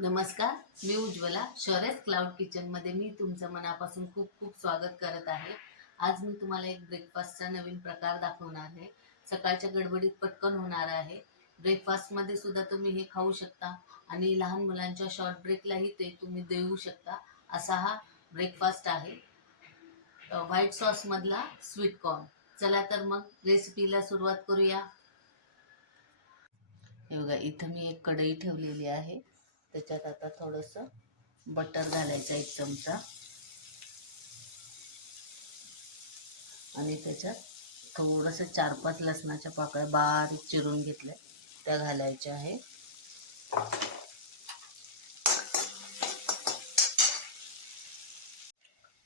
नमस्कार, मी उज्ज्वला. शौर्यस क्लाउड किचनमध्ये मी तुमचं मनापासून खूप खूप स्वागत करत आहे. आज मी तुम्हाला एक ब्रेकफास्टचा नवीन प्रकार दाखवणार आहे. सकाळच्या गडबडीत पटकन होणार आहे. ब्रेकफास्टमध्ये सुद्धा तुम्ही हे खाऊ शकता आणि लहान मुलांच्या शॉर्ट ब्रेकलाही ते तुम्ही देऊ शकता. असा हा ब्रेकफास्ट आहे. व्हाईट सॉसमधला स्वीट कॉर्न. चला तर मग रेसिपीला सुरुवात करूया. हे बघा, इथं मी एक कढई ठेवलेली आहे. त्याच्यात आता थोडंसं बटर घालायचं, 1 चमचा, आणि त्याच्यात थोडंसं 4-5 लसणाच्या पाकळ्या बारीक चिरून घेतल्या, त्या घालायच्या आहे.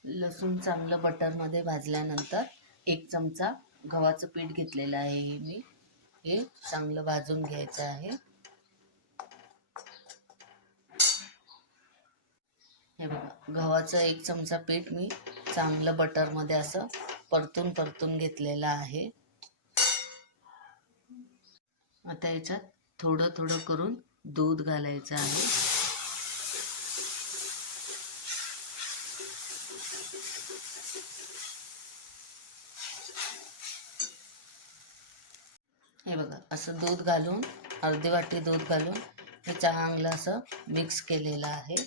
लसूण चांगलं बटरमध्ये भाजल्यानंतर 1 चमचा गव्हाचं पीठ घेतलेलं आहे. हे चांगलं भाजून घ्यायचं आहे. हे बघा, गव्हाचं 1 चमचा पीठ मी चांगलं बटरमध्ये असं परतून घेतलेलं आहे. आता याच्यात थोडं थोडं करून दूध घालायचं आहे. हे बघा, असं दूध घालून, अर्धी वाटी दूध घालून हे चांगलं असं मिक्स केलेलं आहे.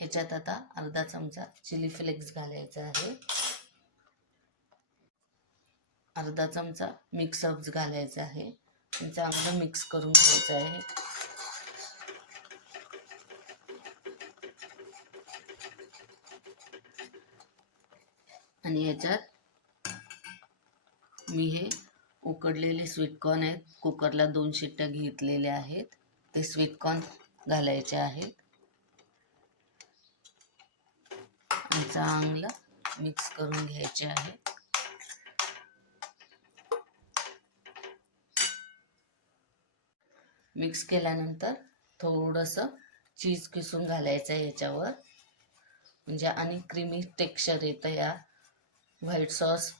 याच्यात आता अर्धा चमचा चिली फ्लेक्स घालायचा आहे. अर्धा चमचा मिक्स हर्ब्स घालायचा आहे. चांगलं मिक्स करून घ्यायचं आहे. आणि याच्यात मी हे उकडलेले स्वीटकॉर्न आहेत, कुकरला 2 शिट्ट्या घेतलेल्या आहेत, ते स्वीटकॉर्न घालायचे आहेत. आणि चांगलं मिक्स करून घ्यायचे आहे. मिक्स केल्यानंतर थोडंसं चीज किसून घालायचं आहे याच्यावर, म्हणजे आणि क्रीमी टेक्स्चर येतं या व्हाईट सॉस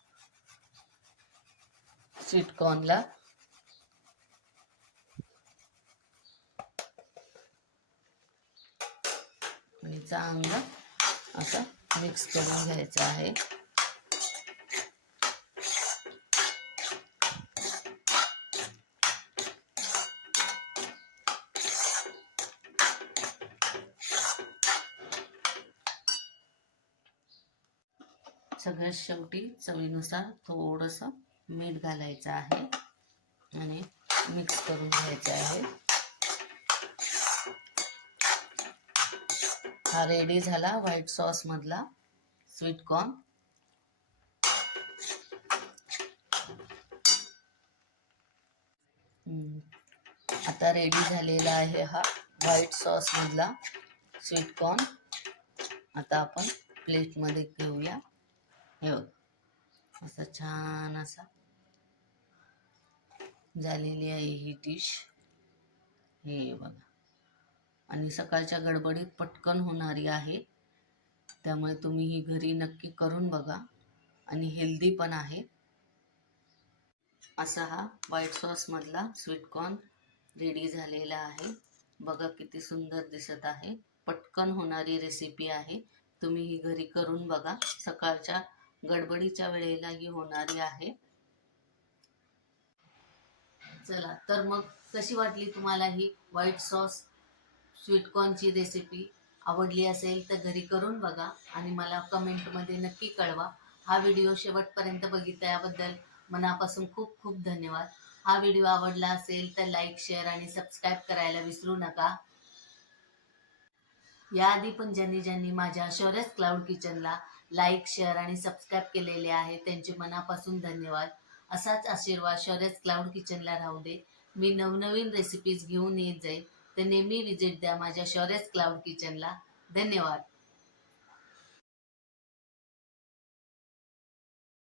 स्वीटकॉर्नला. आणि चांगलं असं मिक्स करून घ्यायचं आहे. सगळ्यात शेवटी चवीनुसार थोडंसं मीठ घालायचं आहे आणि मिक्स करून घ्यायचं आहे. हा रेडी झाला व्हाईट सॉस मधला स्वीटकॉर्न. आता रेडी झालेला आहे हा व्हाईट सॉस मधला स्वीटकॉर्न. आता आपण प्लेटमध्ये घेऊया. हे बघ, असं छान असा झालेली आहे ही डिश. हे बघा, आणि सकाळच्या गडबडीत पटकन होणारी आहे, त्यामुळे तुम्ही ही घरी नक्की करून बघा. आणि हेल्दी पण आहे. असा हा व्हाईट सॉस मधला स्वीटकॉर्न रेडी झालेला आहे. बघा किती सुंदर दिसत आहे. पटकन होणारी रेसिपी आहे. तुम्ही ही घरी करून बघा. सकाळच्या गडबडीच्या वेळेला ही होणारी आहे. चला तर मग कशी वाटली तुम्हाला ही व्हाईट सॉस स्वीटकॉर्नची रेसिपी? आवडली असेल तर घरी करून बघा आणि मला कमेंटमध्ये नक्की कळवा. हा व्हिडिओ शेवटपर्यंत बघितल्याबद्दल मनापासून खूप खूप धन्यवाद. हा व्हिडिओ आवडला असेल तर लाईक, शेअर आणि सबस्क्राईब करायला विसरू नका. याआधी पण ज्यांनी माझ्या शौर्यस क्लाउड किचनला लाईक, शेअर आणि सबस्क्राईब केलेले आहे त्यांचे मनापासून धन्यवाद. असाच आशीर्वाद शौर्यस क्लाउड किचनला राहू दे. मी नवनवीन रेसिपीज घेऊन येत जाईल, तर नेहमी विजिट द्या माझ्या शौर्यस क्लाउड किचनला. धन्यवाद.